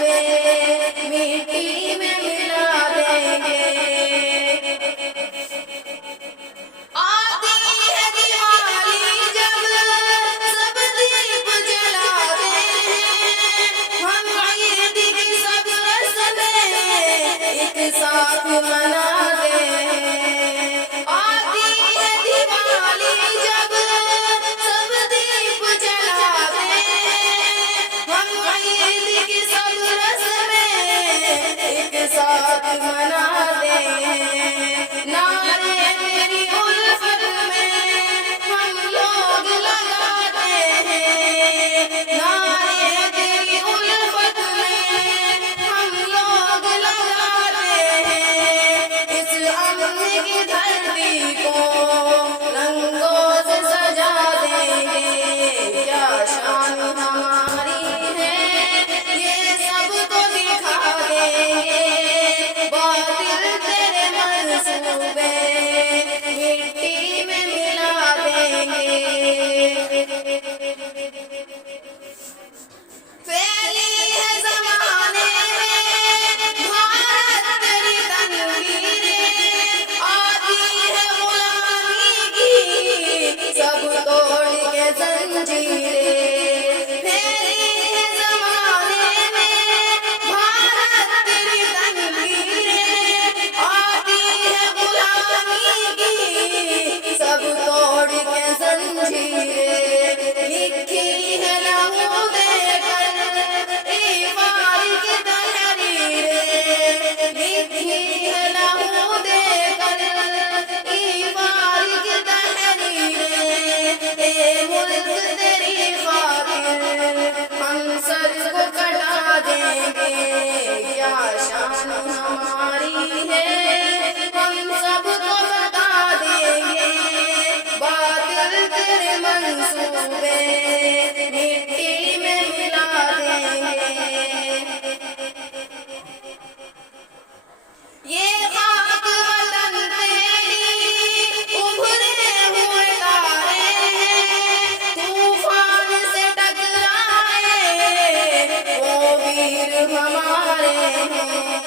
मंसूबे मिट्टी में मिला देंगे। आती है दिवाली जब सब दीप जलाते हैं, हम ईद की सब रस्में एक साथ मनाते हैं। आती है दिवाली जब सब दीप जलाते हैं, हम ईद की सब रस्में एक साथ मनाते हैं। नारे तेरी उल्फत में हम लोग लगाते हैं, नारे तेरी उल्फत में हम लोग लगाते हैं। इस अमन की धरती को रंगों से सजा देंगे। क्या शान हमारी है ये सबको दिखा देंगे। बातिल तेरे मंसूबे मिट्टी में मिला देंगे। फैली है ज़माने में भारत तेरी तनवीरें, आती है गुलामी की सब तोड़ के जंजीरें। फैली है ज़माने में भारत तेरी तनवीरें, आती है गुलामी की सब तोड़ के जंजीरें। लिखी है लहू देकर इफ़ार की तहरीरें, लिखी है लहू देकर इफ़ार की तहरीरें। ए मुल्क तेरी खातिर हम सर को कटा देंगे। क्या शान हमारी है हम सबको बता देंगे। बातिल तेरे मंसूबे